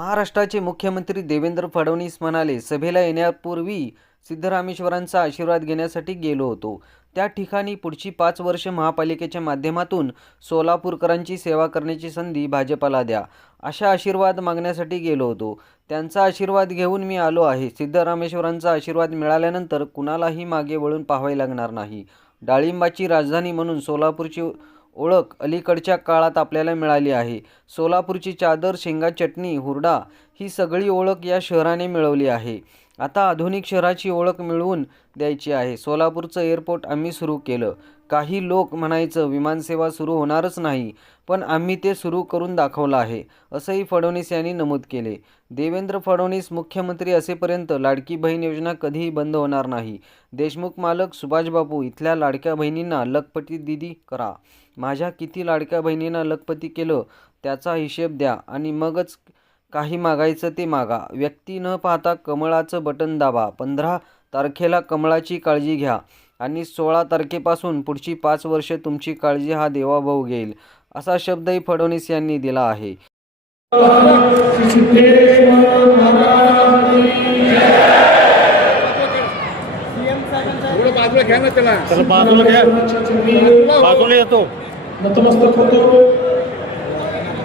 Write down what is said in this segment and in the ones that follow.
महाराष्ट्राचे मुख्यमंत्री देवेंद्र फडणवीस म्हणाले, सभेला येण्यापूर्वी सिद्धरामेश्वरांचा आशीर्वाद घेण्यासाठी गेलो होतो. त्या ठिकाणी पुढची 5 वर्ष महापालिकेच्या माध्यमातून सोलापूरकरांची सेवा करण्याची संधी भाजपला द्या, अशा आशीर्वाद मागण्यासाठी गेलो होतो. त्यांचा आशीर्वाद घेऊन मी आलो आहे. सिद्धरामेश्वरांचा आशीर्वाद मिळाल्यानंतर कुणालाही मागे वळून पाहावे लागणार नाही. डाळिंबाची राजधानी म्हणून सोलापूरची ओळख अलीकडच्या काळात आपल्याला मिळाली आहे. सोलापूरची चादर, शेंगा चटणी, हुरडा ही सगळी ओळख या शहराने मिळवली आहे. आता आधुनिक शहराची ओळख मिळवून द्यायची आहे. सोलापूरचं एअरपोर्ट आम्ही सुरू केलं. काही लोक म्हणायचं विमानसेवा सुरू होणारच नाही, पण आम्ही ते सुरू करून दाखवलं आहे, असंही फडणवीस यांनी नमूद केले. देवेंद्र फडणवीस मुख्यमंत्री असेपर्यंत लाडकी बहीण योजना कधीही बंद होणार नाही. देशमुख मालक सुभाषबाबू, इथल्या लाडक्या बहिणींना लखपती दिदी करा. माझ्या किती लाडक्या बहिणींना लखपती केलं त्याचा हिशेब द्या आणि मगच काही मागायचं ते मागा. व्यक्ती न पाहता कमळाचं बटन दाबा. 15 तारखेला कमळाची काळजी घ्या आणि 16 तारखेपासून पुढची 5 वर्षे तुमची काळजी हा देवाभाऊ घेईल, असा शब्दही फडणवीस यांनी दिला आहे. नतमस्तक होतो.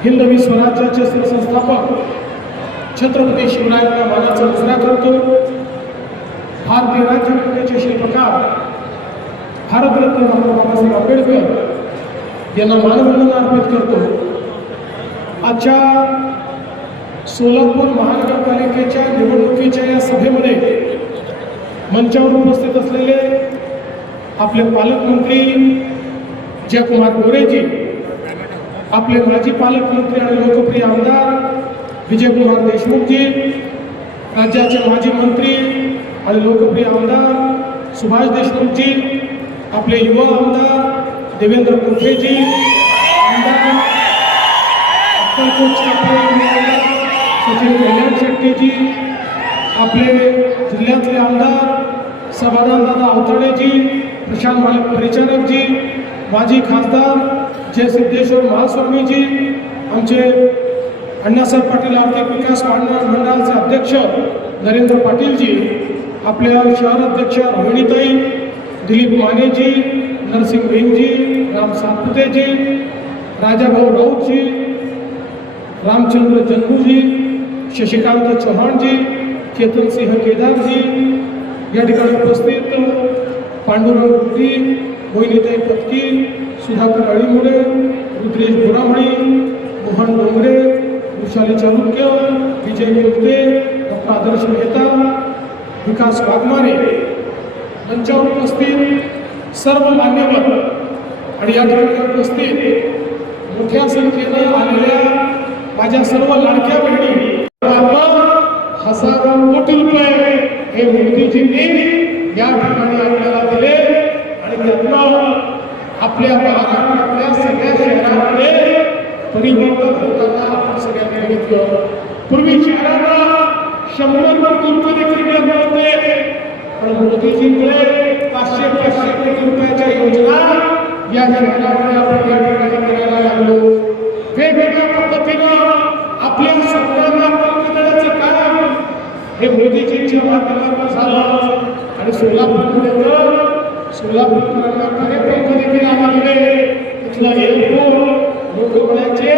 हिंदवी स्वराज्याचे संस्थापक छत्रपती शिवरायांना मानाचा मुजरा करतो. भारतीय राज्यघटनेचे शिल्पकार भारतरत्न डॉक्टर बाबासाहेब आंबेडकर यांना मानवंदना अर्पित करतो. आजच्या सोलापूर महानगरपालिकेच्या निवडणुकीच्या या सभेमध्ये मंचावर उपस्थित असलेले आपले पालकमंत्री जयकुमार गोरेजी, आपले माजी पालकमंत्री आणि लोकप्रिय आमदार विजयकुमार देशमुखजी, राज्याचे माजी मंत्री आणि लोकप्रिय आमदार सुभाष देशमुखजी, आपले युवा आमदार देवेंद्र कुंठेजी, आमदार अक्कलकोटचे सचिन कल्याण शेट्टीजी, आपले जिल्ह्यातले आमदार समाधानदादा अवताडेजी, प्रशांत मालक परिचारकजी, माजी खासदार जय सिद्धेश्वर महास्वामीजी, आमचे अण्णासाहेब पाटील आर्थिक विकास मंडळाचे अध्यक्ष नरेंद्र पाटीलजी, आपल्या शहर अध्यक्ष रोहिणीताई, दिलीप मानेजी, नरसिंग भीमजी, राम सातपुतेजी, राजाभाऊ राऊतजी, रामचंद्र जन्मूजी, शशिकांत चौहानजी, चेतनसिंह केदारजी, या ठिकाणी उपस्थित पांडुरंग गुड्डी, मोहिनीताई पत्की, सुधाकर अळीमुळे, रुद्रेश बुरामणी, मोहन डोंगरे, वृषाली चालुक्य, विजय मुक्ते, डॉक्टर आदर्श मेहता, विकास वाघमारे, मंचावर उपस्थित सर्व मान्यवर आणि या ठिकाणी उपस्थित मोठ्या संख्येनं आलेल्या माझ्या सर्व लाडक्या बहिणी, हजारो कोटी रुपये हे मोदीजींनी या ठिकाणी आपल्याला दिले आणि त्यातनं आपल्या महाराष्ट्रातल्या सगळ्या शहरांमध्ये परिवर्तन होताना आपण सगळ्यांनी बघितलं. पूर्वी शहरांना 100 कोटी रुपये देखील मिळत नव्हते, पण मोदीजींकडे 500 कोटी रुपयाच्या योजना या शहरामध्ये आपण या ठिकाणी करायला लागलो. वेगवेगळ्या पद्धतीनं आपल्या स्वप्नांना पूर्ण करण्याचं काम हे मोदीजींच्या माध्यमातून झालं आणि सोलापूरकरांना कार्यक्रम देखील आले. इथलं एअरपोर्ट लोक म्हणायचे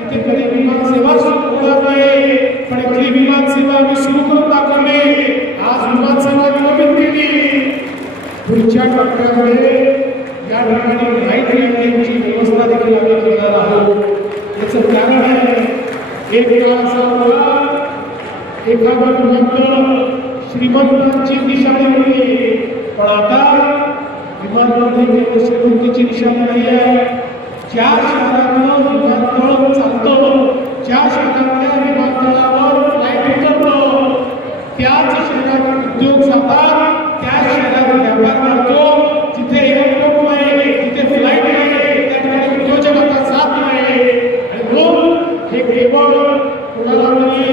इथे कधी विमानसेवा सुरू होणार नाही, पण इथली विमानसेवा आम्ही सुरू करून दाखवली. आज विमानसेवा निर्मित केली. पुढच्या टप्प्यामध्ये या ठिकाणी नाईट लँडिंगची व्यवस्था देखील आम्ही करणार आहोत. याचं कारण आहे एक काळ असा होता एखादं विमानतळ श्रीमंतांची निशाणी होती, पण आता विमानतळ श्रीमंतीची निशाणी नाही आहे. ज्या शहरातलं विमानतळ चालतं, ज्या शहरातल्या विमानतळावर फ्लाईट उतरतं, त्याच शहरात उद्योग जातात, त्या शहरात व्यापार वाढतो. जिथे एअरपोर्ट नाही, जिथे फ्लाईट नाही, त्या ठिकाणी उद्योजक आता जात नाही. आणि म्हणून हे केवळ कुणाला तरी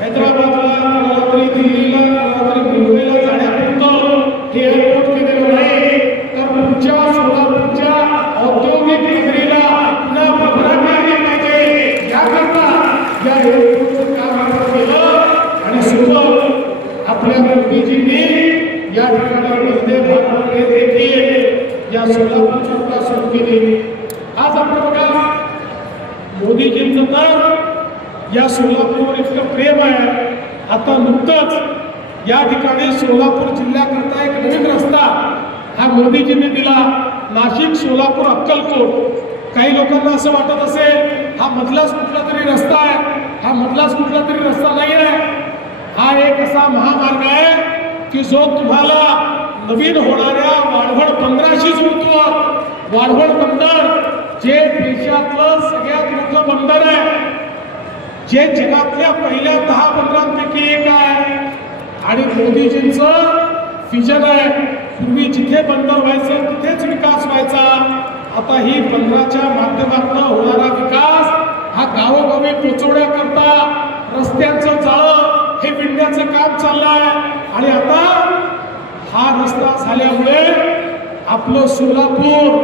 हैदराबादला, कुणाला तरी दिल्लीला, कुणाला तरी मुंबईला जाण्यापुरतं हे एअरपोर्ट केलेलं नाही, तर पुढच्या सोलापूरच्या औद्योगिक नगरीला पुन्हा भरभराटी आली पाहिजे. याकरता या एअरपोर्टचं आपल्या मोदीजींनी या ठिकाणी वंदे भारत ट्रेन देखील या सोलापूर जिल्ह्यात सुरू केली. आज आपण बघा मोदीजींचं तर या सोलापूरवर इतकं प्रेम आहे. आता नुकतंच या ठिकाणी सोलापूर जिल्ह्याकरता एक नवीन रस्ता हा मोदीजींनी दिला. नाशिक सोलापूर अक्कलकोट. काही लोकांना असं वाटत असेल हा मधलाच कुठला तरी रस्ता आहे. हा मधलाच कुठला तरी रस्ता नाही आहे. हा एक असा महामार्ग आहे की जो तुम्हाला नवीन होणाऱ्या वाढवण बंदराशी जोडतो. वाढवण बंदर जे देशातलं सगळ्यात मोठं बंदर आहे, जे जगातल्या पहिल्या 10 बंदरांपैकी एक आहे. आणि मोदीजींचं विजन आहे पूर्वी जिथे बंदर व्हायचं तिथेच विकास व्हायचा. आता ही बंदराच्या माध्यमातून होणारा विकास हा गावोगावी पोचवण्याकरता रस्त्यांचं जाळं हे विणण्याचं काम चाललंय. आणि आता हा रस्ता झाल्यामुळे आपलं सोलापूर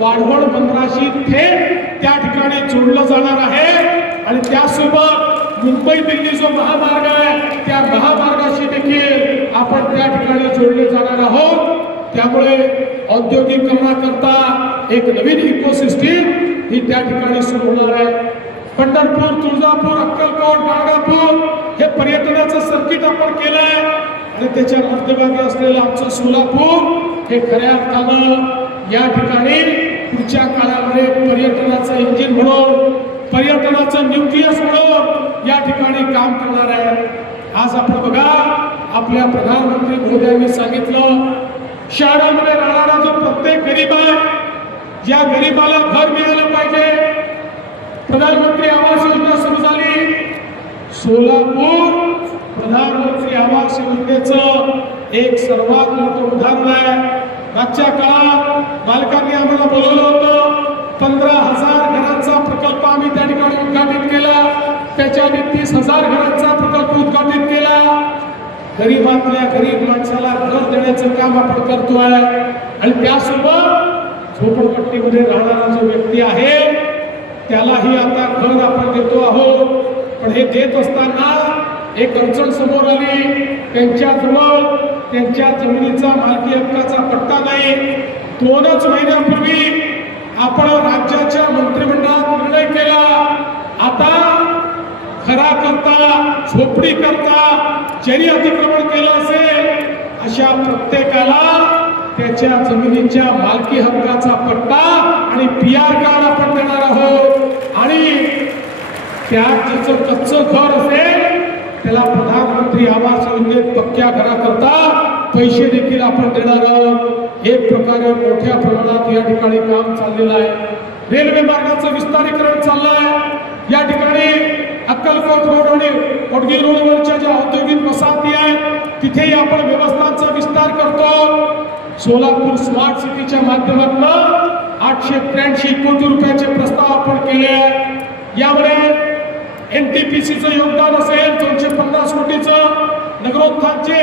वाढवण बंदराशी थेट त्या ठिकाणी जोडलं जाणार आहे. आणि त्यासोबत मुंबई दिल्ली जो महामार्ग आहे त्या महामार्गाशी देखील आपण त्या ठिकाणी जोडले जाणार आहोत. त्यामुळे औद्योगिकरणाकरता एक नवीन इकोसिस्टीम ही त्या ठिकाणी सुरू होणार आहे. पंढरपूर, तुळजापूर, अक्कलकोट, गाणगापूर हे पर्यटनाचं सर्किट आपण केलंय. आणि त्याच्या मध्यभागी असलेलं आमचं सोलापूर हे खऱ्या अर्थानं या ठिकाणी पुढच्या काळामध्ये पर्यटनाचं इंजिन म्हणून, पर्यटनाचं न्यूक्लियस म्हणून या ठिकाणी काम करणार आहे. आज आपण बघा आपल्या प्रधानमंत्री मोदयांनी सांगितलं शहरामध्ये राहणारा जो प्रत्येक गरीब आहे, ज्या गरीबाला घर मिळालं पाहिजे. प्रधानमंत्री आवास योजना सुरू झाली. सोलापूर प्रधानमंत्री आवास योजनेचं एक सर्वात मोठं उदाहरण आहे. मागच्या काळात बालकांनी आम्हाला बोलवलं होतं. 15,000 घरांचा प्रकल्प आम्ही त्या ठिकाणी उद्घाटित केला. त्याच्याने 30,000 घरांचा प्रकल्प उद्घाटित केला. गरीबातल्या गरीब माणसाला घर देण्याचं काम आपण करतोय. आणि त्यासोबत झोपडपट्टीमध्ये राहणारा जो व्यक्ती आहे त्यालाही आता घर आपण देतो आहोत. पण हे देत असताना एक अडचण समोर आली. त्यांच्याजवळ त्यांच्या जमिनीचा मालकी हक्काचा पट्टा नाही. 2च महिन्यापूर्वी आपण राज्याच्या मंत्रिमंडळात निर्णय केला. आता घरा करता, झोपडी करता ज्यांनी अतिक्रमण केलं असेल अशा प्रत्येकाला त्याच्या जमिनीच्या मालकी हक्काचा पट्टा आणि PR कार्ड आपण देणार आहोत. आणि त्यात ज्याचं कच्चं घर असेल त्याला प्रधानमंत्री आवास योजनेत पक्क्या घराकरता पैसे देखील आपण देणार आहोत. एक प्रकारे मोठ्या प्रमाणात या ठिकाणी काम चाललेलं आहे. रेल्वे मार्गाचं विस्तारीकरण चाललंय. या ठिकाणी अक्कलकोट रोड आणि ओडगी रोडवरच्या ज्या औद्योगिक वसाहती आहेत तिथेही आपण व्यवस्थांचा विस्तार करतो. सोलापूर स्मार्ट सिटीच्या माध्यमातून 883 कोटी रुपयाचे प्रस्ताव आपण केले आहे. यामध्ये NTPCचं योगदान असेल 250 कोटीचं, नगरोत्थानचे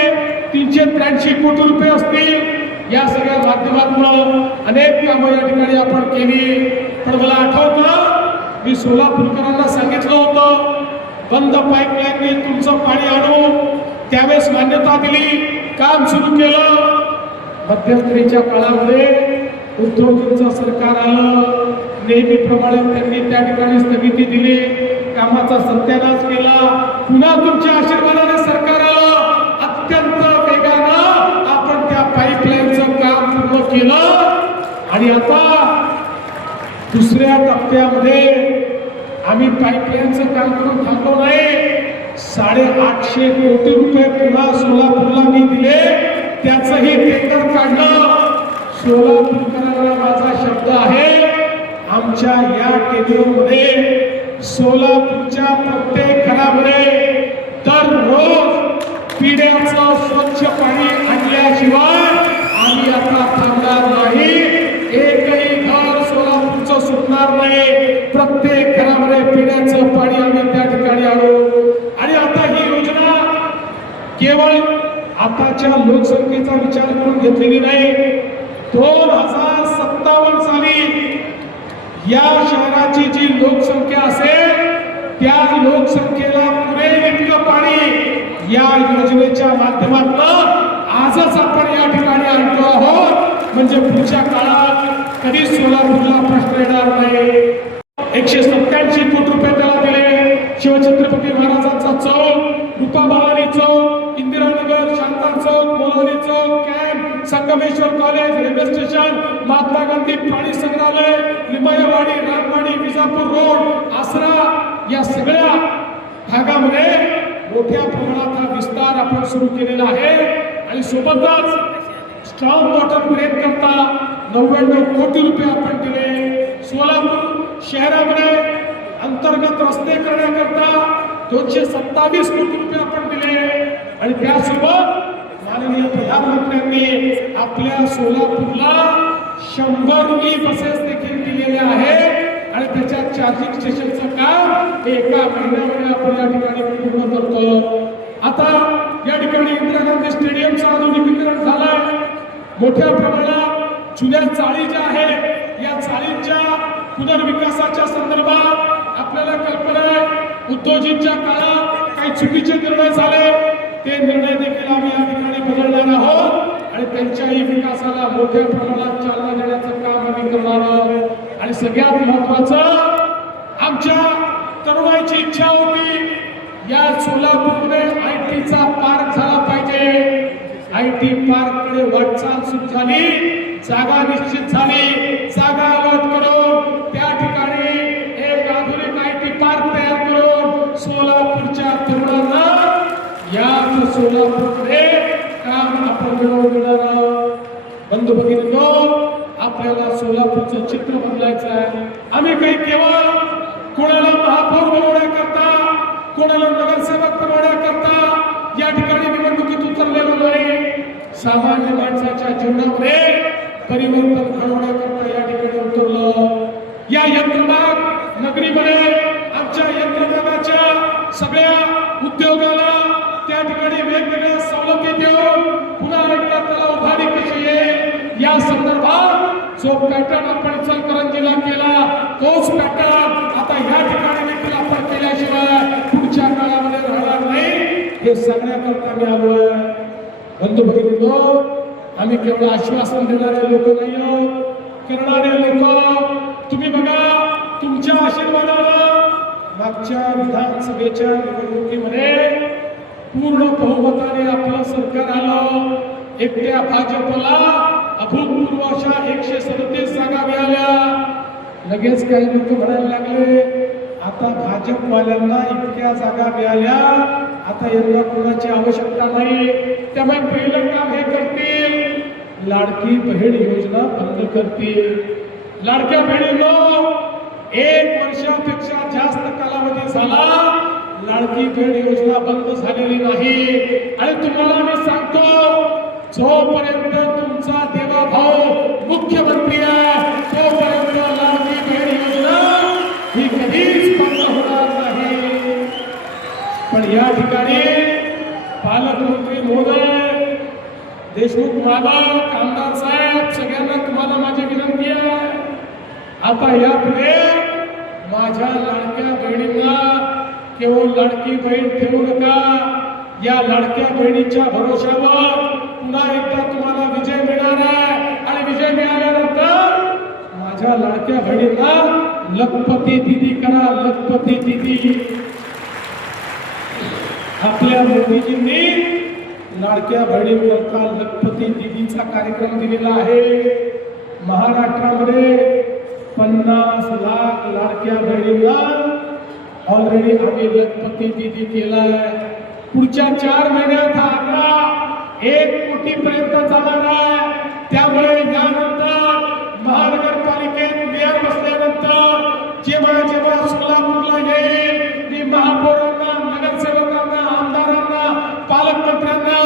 383 कोटी रुपये असतील. या सगळ्या माध्यमातून अनेक कामं या ठिकाणी आपण केली. पण मला आठवतं मी सोलापूरकरांना सांगितलं होतं बंद पाईपलाईनने तुमचं पाणी आणू. त्यावेळेस मान्यता दिली, काम सुरू केलं. मध्यंतरीच्या काळामध्ये उद्धवजींचं सरकार आलं. नेहमीप्रमाणे त्यांनी त्या ठिकाणी स्थगिती दिली, कामाचा सत्यानाश केला. पुन्हा तुमच्या आशीर्वादाने सरकार आलं. अत्यंत वेगानं आपण त्या पाईपलाईनचं काम पूर्ण केलं. आणि आता दुसऱ्या टप्प्यामध्ये आम्ही पाईपलाईनचं काम करून थांबलो नाही. 850 कोटी रुपये पुन्हा सोलापूरला मी दिले. त्याचंही टेंडर काढलं. सोलापूरकरांना माझा शब्द आहे आमच्या या टेंडरमध्ये सोलापूरच्या प्रत्येक घरामध्ये दररोज पिण्याचं स्वच्छ पाणी आणल्याशिवाय आम्ही आता थांबणार नाही. एकही घर सोलापूरचं सुटणार नाही. प्रत्येक घरामध्ये पिण्याचं पाणी आम्ही त्या ठिकाणी आणू. आणि आता ही योजना केवळ आताच्या लोकसंख्येचा विचार करून घेतलेली नाही. 2057 साली या शहराची जी लोकसंख्या असेल त्या लोकसंख्येला पुरेल इतकं पाणी या योजनेच्या माध्यमातून असंच आपण या ठिकाणी आणतो आहोत, म्हणजे पुढच्या काळात कधी सोलापूरला प्रश्न येणार नाही. 187 कोटी रुपये त्याला दिले. शिवछत्रपती महाराजांचा चौक, रुपाबावानी चौक, इंदिरानगर, शांतान चौक, मोलानी चौक, camp, Sangameshwar college, railway station, Mahatma Gandhi प्राणी संग्रहालय, लिंबायवाडी, रामवाडी, विजापूर रोड, आसरा, या सगळ्या भागामध्ये मोठ्या प्रमाणात हा विस्तार आपण सुरू केलेला आहे. आणि सोबतच स्ट्रॉंग वॉटर ब्रेक करता 99 कोटी रुपये आपण दिले. सोलापूर शहरामध्ये अंतर्गत रस्ते करण्याकरता 227 कोटी रुपये आपण दिले. आणि त्यासोबत माननीय प्रधानमंत्र्यांनी आपल्या सोलापूरला 100 बसेस देखील दिलेल्या आहेत. आणि त्याच्या चार्जिंग स्टेशनचं काम एका महिन्यामध्ये आपण या ठिकाणी पूर्ण करतो. आता या ठिकाणी इंदिरा गांधी स्टेडियमचं आधुनिकीकरण झालंय. मोठ्या प्रमाणात जुन्या चाळी ज्या आहेत, या चाळींच्या पुनर्विकासाच्या संदर्भात आपल्याला कल्पना आहे. उद्योजींच्या काळात काही चुकीचे निर्णय झाले, ते निर्णय देखील आम्ही या ठिकाणी बदलणार आहोत. आणि त्यांच्याही विकासाला मोठ्या प्रमाणात चालना देण्याचं काम आम्ही करणार आहोत. आणि सगळ्यात महत्वाचं, आमच्या तरुणाईची इच्छा होती या सोलापूरमध्ये IT चा पार्क झाला पाहिजे. IT पार्ककडे वाटचाल सुरू झाली, जागा निश्चित झाली. जागा अलॉट करून त्या ठिकाणी एक आधुनिक IT पार्क तयार करून सोलापूरच्या तरुणांना या सोलापूरमध्ये काम आपण मिळवून देणार आहोत. बंधू भगिनींनो, आपल्याला सोलापूरचं चित्र बदलायचं आहे. आम्ही काही केवळ कोणाला महापौर बनवण्याकरता, कोणाला नगरसेवक बनवण्याकरता या ठिकाणी निवडणुकीत उतरलेलो नाही. सामान्य माणसाच्या जीवनामध्ये परिवर्तन घडवण्याकरता या ठिकाणी उतरलो. या यंत्रमाग नगरीमध्ये आमच्या यंत्रमागाच्या सगळ्या उद्योगाला त्या ठिकाणी वेगवेगळ्या सवलती देऊन पुन्हा एकदा त्याला उभारी कशी येईल या संदर्भात जो पॅटर्न आपण इचलकरंजीला केला, तोच पॅटर्न आता या ठिकाणी देखील आपण केल्याशिवाय पुढच्या काळामध्ये राहणार नाही. हे सांगण्याकरता मी आलोय. बंधू भगिनींनो, आम्ही केवळ आश्वासन देणारे लोक नाही आहोत, करणारे लोक. तुम्ही बघा, तुमच्या आशीर्वादानं मागच्या विधानसभेच्या निवडणुकीमध्ये पूर्ण बहुमताने आपलं सरकार आलं. एकट्या भाजपला अभूतपूर्व अशा 137 जागा मिळाल्या. लगेच काही लोक म्हणायला लागले, आता भाजपवाल्यांना इतक्या जागा मिळाल्या, आता यांना कोणाची आवश्यकता नाही, त्यामुळे पहिलं काम हे करतील, लाडकी बहीण योजना बंद करतील. लाडक्या बहिणींनो, 1 वर्षापेक्षा जास्त कालावधी झाला, लाडकी बहीण योजना बंद झालेली नाही. आणि तुम्हाला मी सांगतो, जोपर्यंत तुमचा देवाभाऊ मुख्यमंत्री आहे, तोपर्यंत लाडकी बहीण योजना ही कधीच बंद होणार नाही. पण या ठिकाणी पालकमंत्री महोदय, देशमुख मालक, आमदार साहेब, सगळ्यांना तुम्हाला माझी विनंती आहे, आता यापुढे माझ्या लाडक्या बहिणींना केवळ लाडकी बहीण ठेवू नका. या लाडक्या बहिणीच्या भरोशावर पुन्हा एकदा तुम्हाला विजय मिळणार आहे. आणि विजय मिळाल्यानंतर माझ्या लाडक्या बहिणींना लखपती दिदी करा, लखपती दिदी. आपल्या मोदीजींनी लाडक्या बहिणींकरता लखपती दिदीचा कार्यक्रम दिलेला आहे. महाराष्ट्रामध्ये 50 लाख लाडक्या बहिणींना ऑलरेडी आम्ही लखपती दिदी केलाय. पुढच्या 4 महिन्यात हा आकडा 1 कोटीपर्यंत जाणार आहे. त्यामुळे यानंतर महानगरपालिकेत मेयर बसल्यानंतर जेव्हा जेव्हा सोलापूरला येईल, मी महापौरांना, नगरसेवकांना, आमदारांना, पालकमंत्र्यांना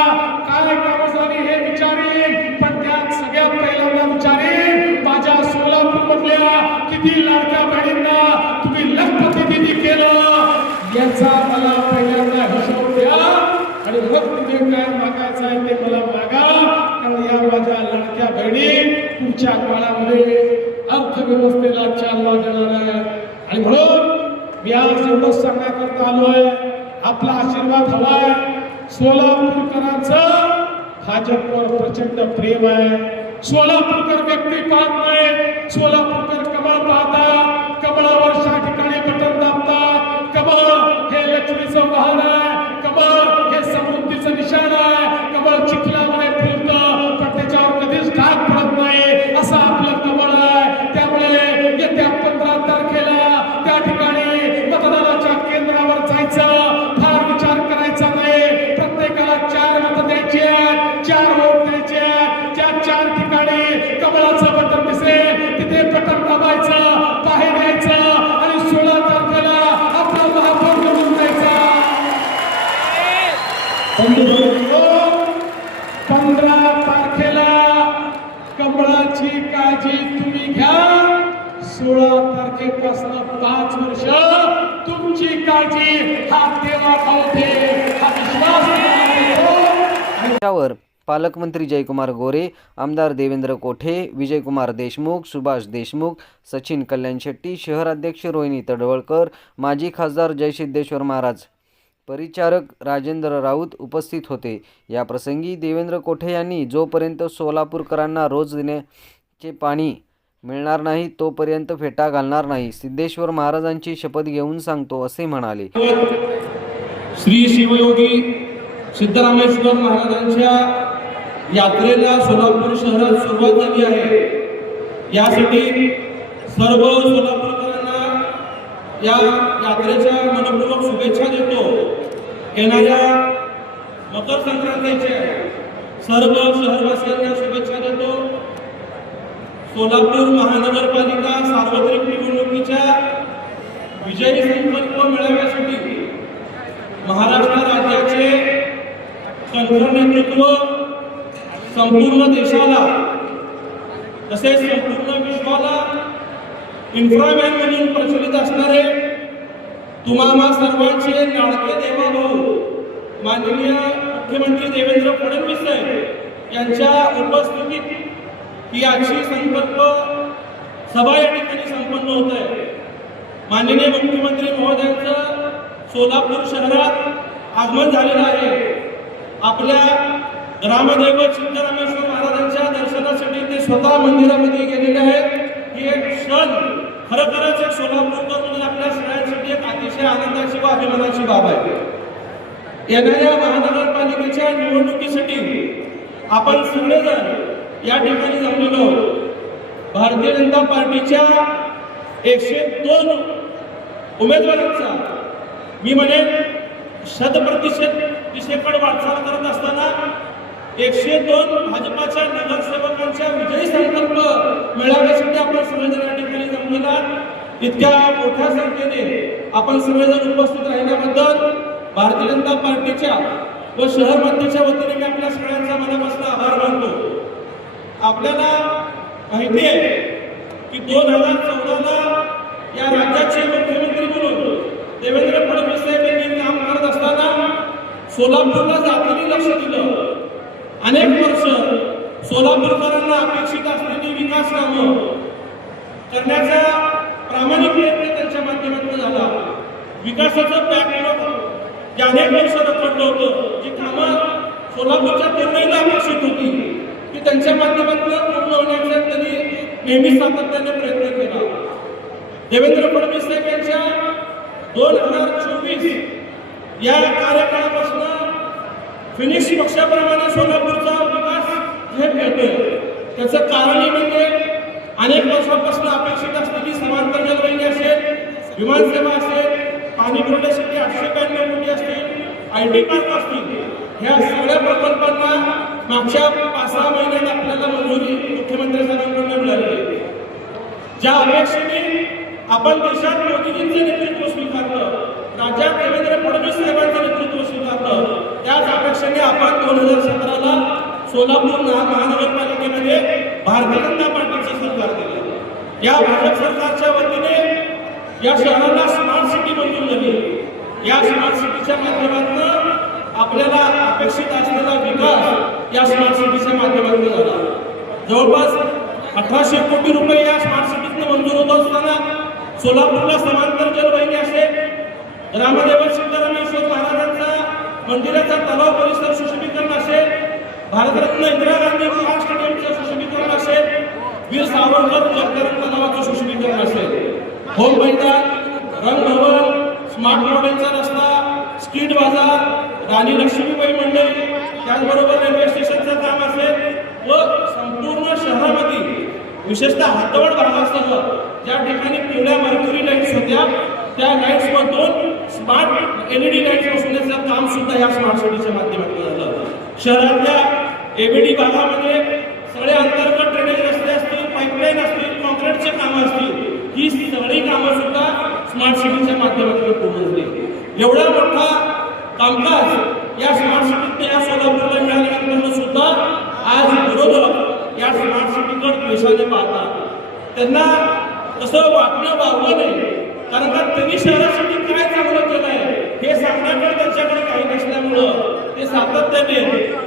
काय कामं झाली हे विचारीन. पण त्यात सगळ्यात पहिल्यांदा विचारीन, माझ्या सोलापूर मधल्या किती लाडक्या बहिणींना तुम्ही लखपती दिदी केलं, याचा मला पहिल्यांदा हिशोब द्या. आणि मग तुम्ही काय मागायचं आहे ते मला मागा. कारण या माझ्या लाडक्या बहिणी पुढच्या काळामध्ये अर्थव्यवस्थेला चालना देणार आहे. आणि म्हणून मी आज एवढंच सांगण्याकरता आलोय, आपला आशीर्वाद हवाय. सोलापूरकरांचं भाजपवर प्रचंड प्रेम आहे. सोलापूरकर व्यक्ती पाहत नाही, सोलापूरकर कमळ पाहता, कमळावर 6 ठिकाणी बटन दाबता. कमळ हे लक्ष्मीचं वाहन आहे, कमळ हे समृद्धीचं निशाण आहे, कमळ चिखलामध्ये फुलतं पण त्याच्यावर कधीच डाग पडत नाही, असं आपलं कमळ आहे. त्यामुळे येत्या 15 तारखेला त्या ठिकाणी मतदानाच्या केंद्रावर जायचं, फार विचार करायचा नाही. प्रत्येकाला 4 मतं द्यायची आहेत, 4 वोट द्यायचे आहेत. ज्या 4 ठिकाणी कमळाचं बटन दिसेल तिथे बटन दाबायचं, बाहेर यायचं आणि 16 तारखेला आपला महापौर निवडून द्यायचा. 15 तारखेला कमळाची काळजी तुम्ही घ्या. 16 तारखेपासून 5 वर्ष तुमची काळजी हा देवा पावते, हा विश्वास ठेवा. त्यावर पालकमंत्री जयकुमार गोरे, आमदार देवेंद्र कोठे, विजयकुमार देशमुख, सुभाष देशमुख, सचिन कल्याण शेट्टी, शहराध्यक्ष रोहिणी तडवळकर, माजी खासदार जयसिद्धेश्वर महाराज, परिचारक राजेंद्र राऊत उपस्थित होते. या प्रसंगी देवेंद्र कोठे यांनी जोपर्यंत सोलापूरकरांना रोज देण्याचे पाणी मिळणार नाही तोपर्यंत फेटा घालणार नाही, सिद्धेश्वर महाराजांची शपथ घेऊन सांगतो असे म्हणाले. श्री शिवयोगी सिद्धरामेश्वर महाराजांच्या यात्रेला सोलापूर शहरात सुरुवात झाली आहे. यासाठी सर्व सोलापूरकरांना या यात्रेच्या मनपूर्वक शुभेच्छा देतो. येणाऱ्या मकर संक्रांतीच्या सर्व शहरवासियांना शुभेच्छा देतो. सोलापूर महानगरपालिका सार्वत्रिक निवडणुकीच्या विजयी संकल्प मिळवण्यासाठी महाराष्ट्र राज्याचे कणखर नेतृत्व संपूर्ण देशाला तसेच संपूर्ण विश्वाला इन्फ्रामॅन म्हणून प्रचलित असणारे तुम्हा सर्वांचे लाडके देवाभाऊ माननीय मुख्यमंत्री देवेंद्र फडणवीस साहेब यांच्या उपस्थितीत ही आजची संकल्प सभा या ठिकाणी संपन्न होत आहे. माननीय मुख्यमंत्री महोदयांचं सोलापूर शहरात आगमन झालेलं आहे. आपल्या ग्रामदैवत सिद्धरामेश्वर महाराजांच्या दर्शनासाठी ते स्वतः मंदिरामध्ये गेलेले आहेत. ही एक क्षण खरोखरच एक सोलापूरकर म्हणून आपल्या सगळ्यांसाठी एक अतिशय आनंदाची व अभिमानाची बाब आहे. येणाऱ्या महानगरपालिकेच्या निवडणुकीसाठी आपण सगळेजण या ठिकाणी जमलेलो. भारतीय जनता पार्टीच्या 102 उमेदवारांचा मी म्हणेन 100% वाटचाल करत असताना 102 भाजपाच्या नगरसेवकांच्या विजयी संकल्प मिळवण्यासाठी आपण सगळेजण या ठिकाणी जमलेला. इतक्या मोठ्या संख्येने आपण सगळेजण उपस्थित राहिल्याबद्दल भारतीय जनता पार्टीच्या व शहर मध्यच्या वतीने मी आपल्या सगळ्यांचा मनापासून आभार मानतो. आपल्याला माहिती आहे की 2014ला या राज्याचे मुख्यमंत्री म्हणून देवेंद्र फडणवीस साहेब यांनी काम करत असताना सोलापूरला जातीने लक्ष दिलं. अनेक वर्ष सोलापूरकरांना अपेक्षित असलेली विकास कामं करण्याचा प्रामाणिक प्रयत्न त्यांच्या माध्यमातून झाला. विकासाचं बॅकलॉग जे अनेक वर्ष रखडलं होतं, जी कामं सोलापूरच्या तरुणाईला अपेक्षित होती ती त्यांच्या माध्यमातून पूर्ण होण्याचा त्यांनी नेहमीच सातत्याने प्रयत्न केला. देवेंद्र फडणवीस साहेब यांच्या 2024 या कार्यकाळापासून फिनिक्स पक्षाप्रमाणे सोलापूरचा विकास झेप घेतोय. त्याचं कारणही म्हणजे अनेक वर्षांपासून अपेक्षित असलेली समांतर जलवाहिनी असेल, विमानसेवा असेल, पाणी पुरवठ्यासाठी 892 कोटी असतील, IT पार्क असतील, ह्या सगळ्या प्रकल्पांना मागच्या 5-6 महिन्यात आपल्याला मंजुरी मुख्यमंत्री साहेबांकडून मिळाली आहे. ज्या अपेक्षेने आपण देशात मोदीजींचं नेतृत्व स्वीकारलं, राज्यात देवेंद्र फडणवीस साहेबांचं नेतृत्व स्वीकारलं, त्याच अपेक्षेने आपण 2017ला सोलापूर महानगरपालिकेमध्ये भारतीय जनता पार्टीचं सरकार दिलं. या भाजप सरकारच्या वतीने या शहराला स्मार्ट सिटी मंजूर झाली. या स्मार्ट सिटीच्या माध्यमातून आपल्याला अपेक्षित असलेला विकास या स्मार्ट सिटीच्या माध्यमातून झाला. जवळपास 1800 कोटी रुपये या स्मार्ट सिटीतनं मंजूर होत असताना सोलापूरला समांतर जलवाहिनी असेल, ग्रामदैवत सिद्धरामेश्वर महाराजांचा मंदिराचा तलाव परिसर सुशोभीकरण असेल, भारतरत्न इंदिरा गांधी क्रिकेट स्टेडियमचं सुशोभीकरण असेल, वीर सावरकर जगदरंग तलावाचं सुशोभीकरण असेल, होम मैदान, रंगभवन, स्मार्ट मॉडेलचा रस्ता, स्किट बाजार, राणी लक्ष्मीबाई मंडई, त्याचबरोबर रेल्वे स्टेशनचं काम असेल व संपूर्ण शहरामध्ये विशेषतः हातवड भागासह ज्या ठिकाणी पिवळ्या मर्क्युरी लाईट्स होत्या त्या लाईट्स मधून स्मार्ट LED लाईट्स बसवण्याचं काम सुद्धा या स्मार्ट सिटीच्या माध्यमातून झालं. शहरातल्या ABD भागामध्ये सगळे अंतर्गत ड्रेनेज रस्ते असतील, पाईपलाईन असतील, कॉन्क्रीटचे कामं असतील, ही सगळी कामं सुद्धा स्मार्ट सिटीच्या माध्यमातून पूर्ण झाली. एवढा मोठा कामकाज या स्मार्ट सिटीत या सोलापूरला मिळाल्यानंतर सुद्धा आज विरोधक या स्मार्ट सिटीकडे द्वेषाने पाहतात. त्यांना तसं वागणं नाही, कारण का त्यांनी शहरासाठी काय चांगलं केलं आहे हे सांगण्याकडे त्यांच्याकडे काही नसल्यामुळं ते सातत्याने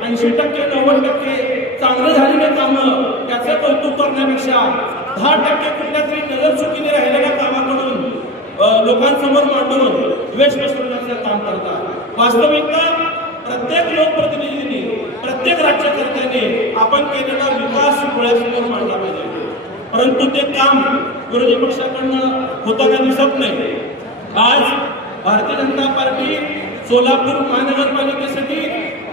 80% 90% चांगलं झालेलं कामं त्याचं कौतुक करण्यापेक्षा 10% कुठल्या तरी नजर चुकीने राहिलेल्या कामाकडून लोकांसमोर मांडून द्वेष पसरवण्याचं काम करतात. वास्तविकता प्रत्येक लोकप्रतिनिधींनी, प्रत्येक राज्यकर्त्याने आपण केलेला विकास डोळ्यासमोर मांडला पाहिजे, परंतु ते काम विरोधी पक्षाकडनं होताना दिसत नाही. आज भारतीय जनता पार्टी सोलापूर महानगरपालिकेसाठी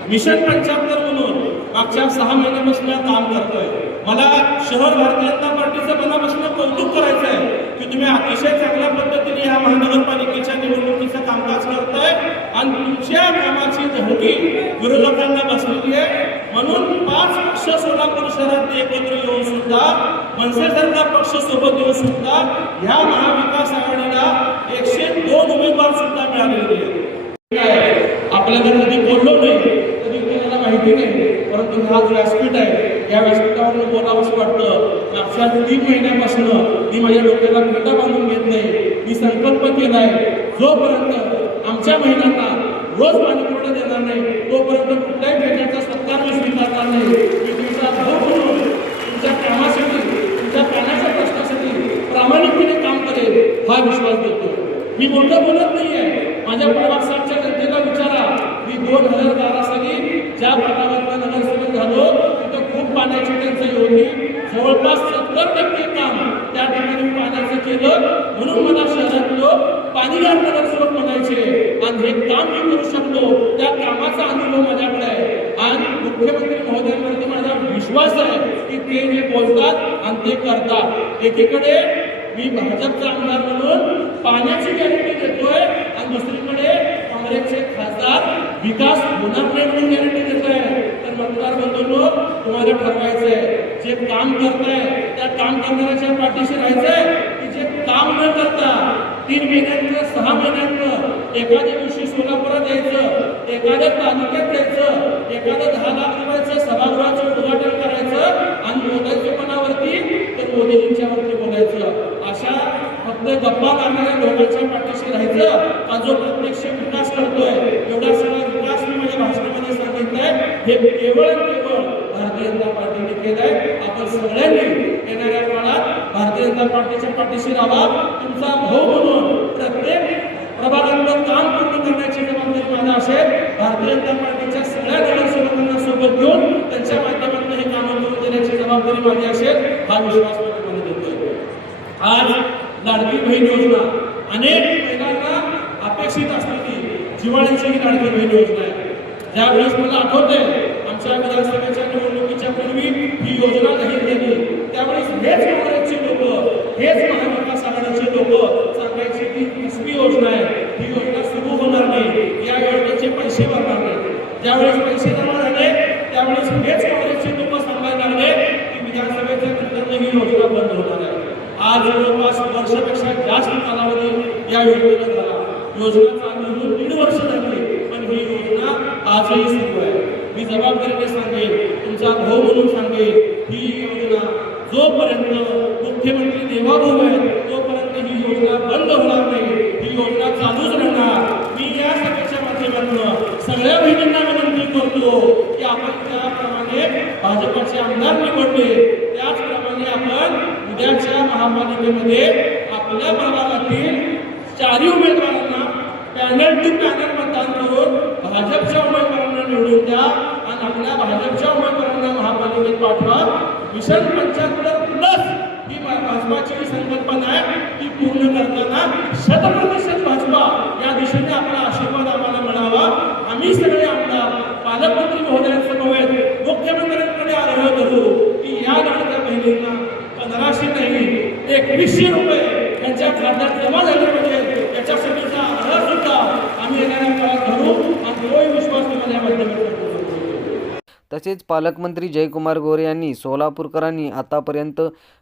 मिशन 75 म्हणून मागच्या 6 महिन्यापासून काम करतोय. मला शहर भारतीय जनता पार्टीचं मनापासून कौतुक करायचं आहे की तुम्ही अतिशय चांगल्या पद्धतीने या महानगरपालिकेच्या निवडणुकीचं कामकाज करताय आणि तुमच्या कामाची धमकी विरोधकांना बसलेली आहे. म्हणून 5 पक्ष सोलापूर शहरात एकत्र येऊन सुद्धा, मनसेसारखा पक्ष सोबत येऊन सुद्धा ह्या महाविकास आघाडीला 102 उमेदवार सुद्धा मिळालेले आहेत. आपल्याला कधी बोललो नाही, कधी कोणाला माहिती नाही, परंतु हा जो व्यासपीठ आहे या व्यासपीठावर बोलावंसं वाटतं. मागच्या 3 महिन्यापासून मी माझ्या डोक्याला फेटा बांधून घेत नाही. मी संकल्प केलाय जोपर्यंत आमच्या महिलांना रोज पाणी पुरवठा देणार नाही तोपर्यंत कुठल्याही फेट्याचा सत्कार मी स्वीकारणार नाही. मी तुमचा भाऊ म्हणून तुमच्या कामासाठी, तुमच्या पाण्याच्या प्रश्नासाठी प्रामाणिकपणे काम करेल हा विश्वास देतो. मी मोठं बोलत नाहीये. माझ्या प्रवासाच्या जनतेला विचारा, मी 2012 साली ज्या भागात नगरसेवक झालो तिथं खूप पाण्याची टंचाई होती. जवळपास 70% काम त्या ठिकाणी पाण्याचं केलं, म्हणून मला शहरातलं पाणीदार नगरसेवक म्हणायचे आणि हे काम मी करू शकतो. त्या कामाचा अनुभव माझ्याकडे आहे आणि मुख्यमंत्री महोदयांवरती माझा विश्वास आहे की ते जे बोलतात आणि ते करतात. एकीकडे मी भाजपचा आमदार म्हणून पाण्याची गॅरंटी देतोय आणि दुसरीकडे काँग्रेसचे खासदार विकास होणार नाही म्हणून गॅरंटी देतोय. तर मतदार बंधूंनो, तुम्हाला ठरवायचंय जे काम करताय त्या काम करणाऱ्याच्या पाठीशी राहायचंय की जे काम न करता 3 महिन्यातलं 6 महिन्यातलं एखाद्या दिवशी सोलापुरात यायचं, एखाद्या तालुक्यात यायचं, एखादं 10 लाख रुपयाचं सभागृहाचं उद्घाटन करायचं आणि मोदीच्या मनावरती तर मोदीजींच्यावरती बोलायचं. अशा फक्त गप्पा मारणाऱ्या लोकांच्या पाठीशी राहायचं का जो प्रत्यक्ष विकास करतोय. एवढा सगळा विकास मी माझ्या भाषणामध्ये सांगितलाय. हे केवळ भारतीय जनता पार्टीने केलंय. आपण सगळ्यांनी येणाऱ्या काळात भारतीय जनता पार्टीच्या पाठीशी राहा. तुमचा भाऊ म्हणून प्रत्येक प्रभागातलं काम पूर्ण करण्याची जबाबदारी माझा असेल. भारतीय जनता पार्टीच्या सगळ्या नगरसेवकांना सोबत घेऊन त्यांच्या माध्यमातून हे कामं करून देण्याची जबाबदारी माझी असेल हा विश्वास मला देतोय. आज लाडकी बहीण योजना अनेक महिलांना अपेक्षित असलेली जिव्हाळ्याची ही लाडकी बहीण योजना आहे. ज्यावेळेस मला आठवतंय आमच्या विधानसभेच्या निवडणुकीच्या पूर्वी ही योजना जाहीर झाली त्यावेळेस हेच काँग्रेसचे लोक, हेच महाविकास आघाडीचे लोक सांगायचे की कसली योजना आहे, ही योजना सुरू होणार नाही, या योजनेचे पैसे भरणार नाही. ज्यावेळेस पैसे जमा झाले त्यावेळेस हेच काँग्रेसचे लोक सांगायला लागले की विधानसभेच्या नंतर ही योजना बंद होणार आहे. आज जवळपास वर्षापेक्षा जास्त कालावधी या योजनेला झाला. योजना चालू होऊन 1.5 वर्ष झाली, पण ही योजना आजही सुरू आहे. मी जबाबदारीने सांगेन, तुमचा भाऊ म्हणून सांगेन, ही योजना जोपर्यंत मुख्यमंत्री देवाभाऊ आहेत तोपर्यंत ही योजना बंद होणार नाही. ही योजना चालूच राहणार. मी या सभेच्या माध्यमातून सगळ्या बहिणींना विनंती करतो की आपण त्याप्रमाणे भाजपाचे आमदार निवडले त्याचप्रमाणे आपण उद्याच्या महापालिकेमध्ये आपल्या प्रभागातील 4 उमेदवारांना पॅनल टू पॅनल मतदान करून भाजपच्या उमेदवारांना निवडून द्या आणि आपल्या भाजपच्या योजनेत पाठवा. मिशन 75+ ही भाजपाची जी संकल्पना आहे ती पूर्ण करताना 100% भाजपा या दिशेने आपला आशीर्वाद आम्हाला मिळावा. आम्ही सगळे आमदार पालकमंत्री महोदयांसमवेत मुख्यमंत्र्यांकडे आग्रह करू की या लाडक्या बहिणींना 1500 नाही 2100 रुपये त्यांच्या खात्यात जमा झाले पाहिजे याच्यासाठीचा आग्रह सुद्धा आम्ही येणाऱ्या काळात धरू आणि तोही विश्वास तुम्हाला या माध्यमातून करू. तसेच पालकमंत्री जयकुमार गोरे यांनी सोलापूरकरांनी आतापर्यंत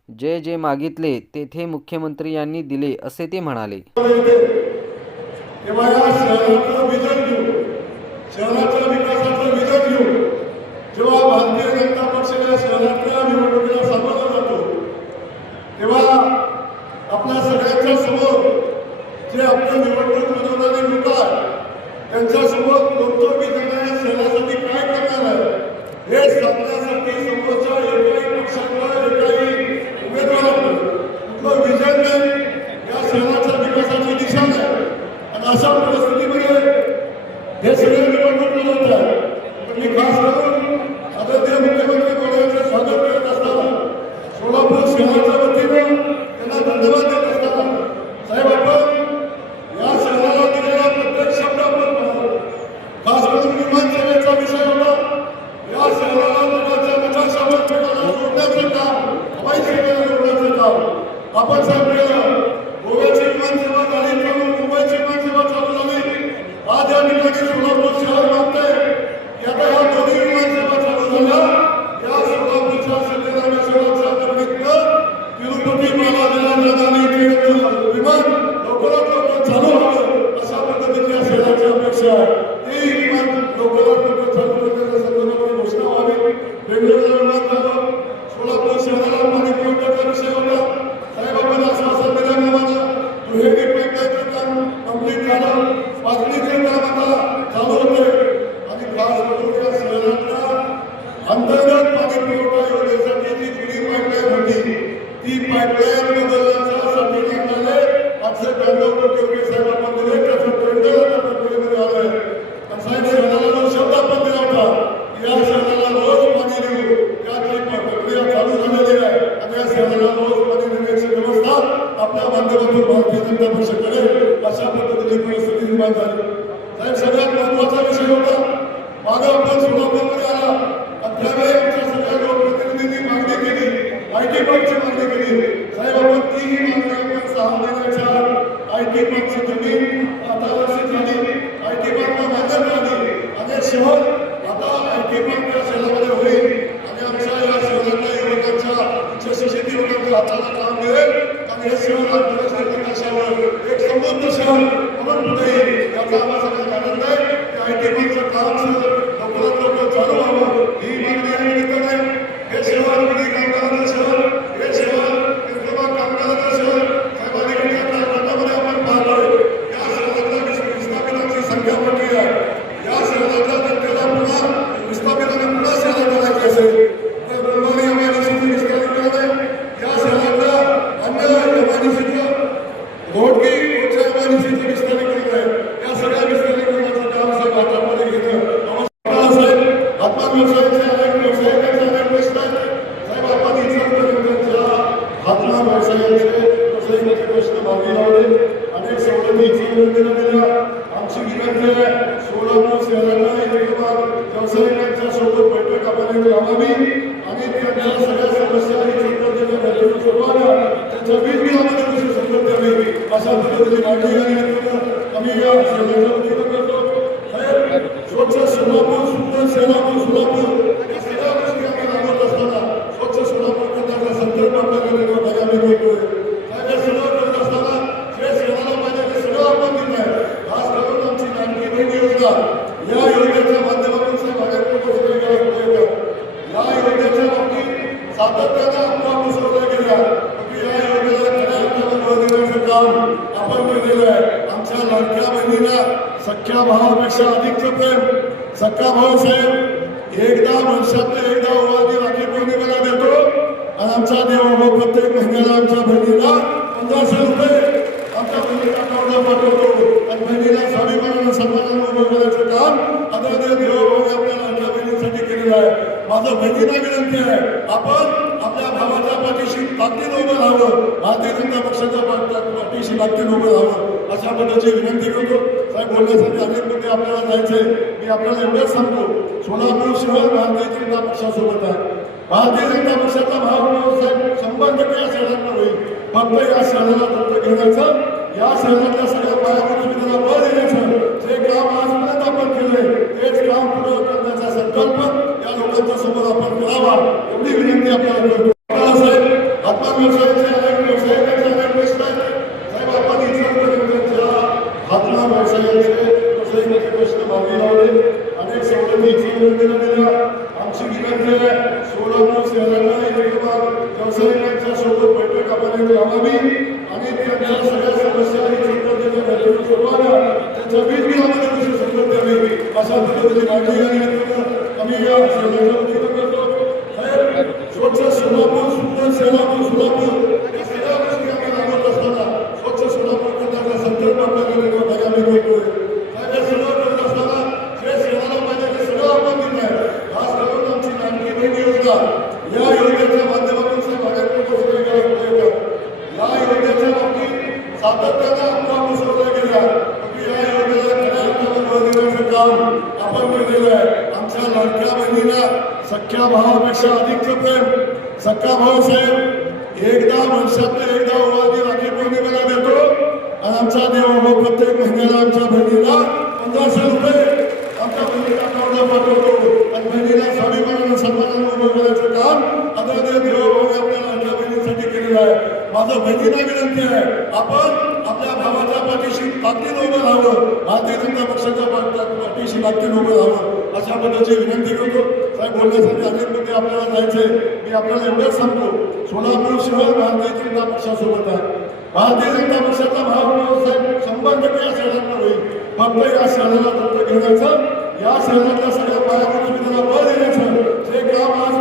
जे जे मागितले तेथे मुख्यमंत्री यांनी दिले असे ते म्हणाले. तेव्हा या शहराचं विजन घेऊ, शहराच्या विकासाचं विजन घेऊ. जेव्हा भारतीय जनता पक्ष या शहरातल्या निवडणुकीला सामोरा जातो तेव्हा आपल्या सगळ्यांच्या समोर जे आपले निवडणूक लढवणारे लोक आहेत त्यांच्यासमोर कोणतं विजन या शहरासाठी काय करणार आहे हे सांगण्यासाठी समोरच्या एकाही पक्षाला एकाही उमेदवाराला कुठलं विजन नाही, या शहराच्या विकासाची दिशा नाही. आणि अशा परिस्थितीमध्ये हे सगळे निवडणूक लढवत आहे. तर मी खास करून आदरणीय मुख्यमंत्री महोदयांचे स्वागत करत असताना सोलापूर शहराच्या वतीनं त्यांना धन्यवाद देत असताना साहेब आपण या शहराला दिलेला प्रत्येक शब्द आपण पाहतो. खास करून विमानसेवेचा विषय होता. या शहराला जगाच्या नकाशावर जोडण्याचं काम, हवाई सेवेला जोडण्याचं काम आपण साहेब केलं. गोव्याची विमानसेवा झाली किंवा मुंबईची विमानसेवा चालू झाली. आज या ठिकाणी सोलापूर शहर मागतंय की आता या दोन्ही विमानसेवा चालू झाल्या. या सोलापूरच्या सिद्धरामेश्वराच्या निमित्त तिरुपती बालाजीला जाणारी विमान लवकरात लवकर चालू व्हावं अशा पद्धतीची या शहराची अपेक्षा आहे. ती विमान लवकरात लवकर चालू करण्याच्या संदर्भात घोषणा व्हावी. बेंगळुरूला विमान झालं. सोलापूर शहराला पाणी पुरवठ्याचा विषय होता. साहेब आपण आश्वासन दिल्याप्रमाणे दुहेरी पाईपलाईनचं काम कंप्लीट झालं. पातळीचे काम आता चालू होते. आणि खास करून या शहरातल्या अंतर्गत पाणी पुरवठा योजनेसाठी जी जुनी पाईपलाईन होती ती पाईपलाईन बदलण्यासाठी लागणारे 892 कोटी रुपये साहेब आपण दिले. त्याचं टेंडर आता प्रक्रियेमध्ये आलंय. आणि साहेब शहराला जो शब्द आपण दिला होता या शहराला रोज पाणी देऊ याची प्रक्रिया चालू झालेली आहे. आणि या शहराला रोज पाणी देण्याची व्यवस्था आपल्या माध्यमातून भारतीय जनता पक्ष करेल अशा पद्धतीची परिस्थिती निर्माण झाली. साहेब सगळ्यात महत्वाचा विषय होता. मागं आपण सोलापूरमध्ये आला आणि त्यावेळी आमच्या सगळ्या लोकप्रतिनिधींनी मागणी केली, IT पार्कची मागणी केली. साहेब आपण तीही मागणी आपण 6 महिन्याच्या IT पार्कची जमीन आता वर्षी झाली. IT पार्कला मान्यता आली आणि शहर आता IT पार्क या शहरामध्ये होईल. आणि आमच्या या शहरातल्या युवकांच्या उच्च युवकांच्या हाताला काम मिळेल आणि हे शहर आंतरराष्ट्रीय नकाशावर एक समृद्ध शहर म्हणून पुढे येईल याचा आम्हाला सगळ्यांना आनंद आहे. IT पार्कचं काम लवकरात लवकर चालू व्हावं ही मागणी या निमित्ताने हे शहर म्हणजे कामगारांचं शहर, हे शहर विद्यमान कामगारांचं शहर. साहेबांनी घेतलेल्या राज्यामध्ये आपण पाहतोय या शहरातल्या विस्थापितांची संख्या मोठी आहे. या शहरातल्या जनतेला पुन्हा विस्थापितांना पुन्हा शहरात आणायचे असेल तर मुंबई एमआयडीसीचं विस्तारीकरण आहे. या शहरातल्या अन्य एमआयडीसीचं घोटकी कोटच्या एमआयडीसीचं विस्तारीकरण आहे. या सगळ्या विस्तारीकरणाचं काम साहेब हातामध्ये घेतलं. साहेब आत्मव्यवसायाचे अनेक व्यावसायिकांचे अनेक प्रश्न आहेत. साहेब आपण इच्छापर्यंतच्या आत्मव्यवसायाचे व्यावसायिकांचे प्रश्न मागे लावले. अनेक सवलती इच्छापर्यंत दिल्या. आमची विनंती आहे सोलापूर शहराला विद्यमान व्यावसायिकांच्या सोबत बैठक आपण लावावी आणि त्यांच्या सगळ्या समस्या इच्छापर्यंत सोडवाव्या. त्यांच्या वीजबिलामध्ये कशी सवलत द्यावी अशा पद्धतीने मागणी आम्ही या शहराच्या वतीनं करतो. साहेब स्वच्छ सोलापूर, सुंदर सोलापूर या सगळ्या गोष्टी आम्ही राबवत असताना स्वच्छ सोलापूर करण्याचा संकल्प आपल्याकडे बघायला मिळतोय. साहेब हे सगळं करत असताना जे शहराला पाहिजे ते सगळं आपण दिलं आहे. खास करून आमची लाडकी बहीण योजना या योजनेच्या माध्यमातून साहेब अनेक गोष्टी येतात. या योजनेच्या बाबतीत सातत्यानं अफवा पसरवल्या गेल्या की या योजनेला खऱ्या अर्थानं बळ देण्याचं काम आपण केलेलं आहे. आमच्या लाडक्या बहिणीला सख्या भावापेक्षा अधिकचं प्रेम सख्या भाऊ साहेब एकदा वर्षातनं एकदा ओवाळणी राखी पौर्णिमेला देतो आणि आमचा देव प्रत्येक महिन्याला आमच्या बहिणीला 1500 रुपये आमच्या बहिणीला अकाउंटला पाठवतो आणि बहिणीला स्वाभिमानानं सन्मानानं उभं करण्याचं काम आदरणीय देवभाऊने आपल्या लाडक्या बहिणींसाठी केलेलं आहे. माझं बहिणीला विनंती आहे, आपण आपल्या भावाच्या पाठीशी ताकदीने उभं राहावं, भारतीय जनता पक्षाच्या पाठीशी ताकदीने उभं राहावं अशा पद्धतीची विनंती करतो. साहेब बोलण्यासाठी अनेक मुद्दे आपल्याला जायचे, मी आपल्याला एवढंच सांगतो, सोलापूर शहर भारतीय जनता पक्षासोबत आहे. भारतीय जनता पक्षाचा भाव साहेब 100% या शहरात होईल. फक्त या शहराला दत्तक घेण्याचं, या शहरातल्या सगळ्या पायाभूत सुविधांना बळ देण्याचं जे काम आजपर्यंत आपण केलंय तेच काम पुढे करण्याचा संकल्प या लोकांच्या समोर आपण करावा एवढी विनंती आपल्याला करतो. साहेब आत्मव्यवसायाचे अनेक व्यवसायिकांचे अनेक प्रश्न आहेत. साहेब आपण इच्छा आत्मव्यवसायाचे प्रश्न मागे लावले, अनेक सवलती दिल्या. आमची विनंती आहे, सोलापूर शहराला व्यावसायिकांच्या सोबत बैठक आपण लावावी आणि त्यांच्या सगळ्या समस्या त्याच्या वीजबिलामध्ये कशी सवलत द्यावी अशा पद्धतीने मागणी आम्ही या शहराच्या वतीनं करतो. स्वच्छ सोलापूर, सुंदर सोलापूर या सगळ्या गोष्टी आम्ही राबवत असताना स्वच्छ सोलापूर करण्याचा संकल्प आपल्याकडे आम्ही करतोय. हे सगळं करत असताना जे शहराला पाहिजे ते सगळं आपण दिलं आहे. खास करून आमची लाडकी बहीण योजना, या योजनेच्या माध्यमातून साहेब अनेक गोष्टी येतात. या योजनेच्या बाबतीत सातत्याने अफवा पसरवल्या गेल्या, या योजनेला खऱ्या अर्थानं बळ देण्याचं काम आपण केलेलं आहे. आमच्या लाडक्या बहिणीला सख्या भावापेक्षा अधिकचं प्रेम सख्खा भाऊ साहेब एकदा वर्षातनं एकदा ओवाळणी राखी पौर्णिमेला देतो आणि आमचा देव प्रत्येक महिन्याला आमच्या बहिणीला 1500 रुपये आमच्या बहिणीला अकाउंटला पाठवतो आणि बहिणीला स्वाभिमानानं सन्मानानं उभं करायचं काम आदरणीय देवभाऊने आपल्या लाडक्या बहिणीसाठी केलेलं आहे. माझं बहिणीला विनंती आहे, आपण आपल्या भावाच्या पाठीशी ताकदीने उभं राहावं, भारतीय जनता पक्षाच्या पाठीशी ताकदीने उभं राहावं अशा पद्धतीची विनंती करतो. साहेब बोलण्यासाठी अनेक मुद्दे आपल्याला जायचे, मी आपल्याला एवढंच सांगतो, सोलापूर शहर भारतीय जनता पक्षासोबत आहे. भारतीय जनता पक्षाचा भाव साहेब 100% या शहरात होईल. फक्त या शहराला दत्तक घेण्याचं, या शहरातल्या सगळ्या पायाभूत सुविधांना बळ देण्याचं जे काम आज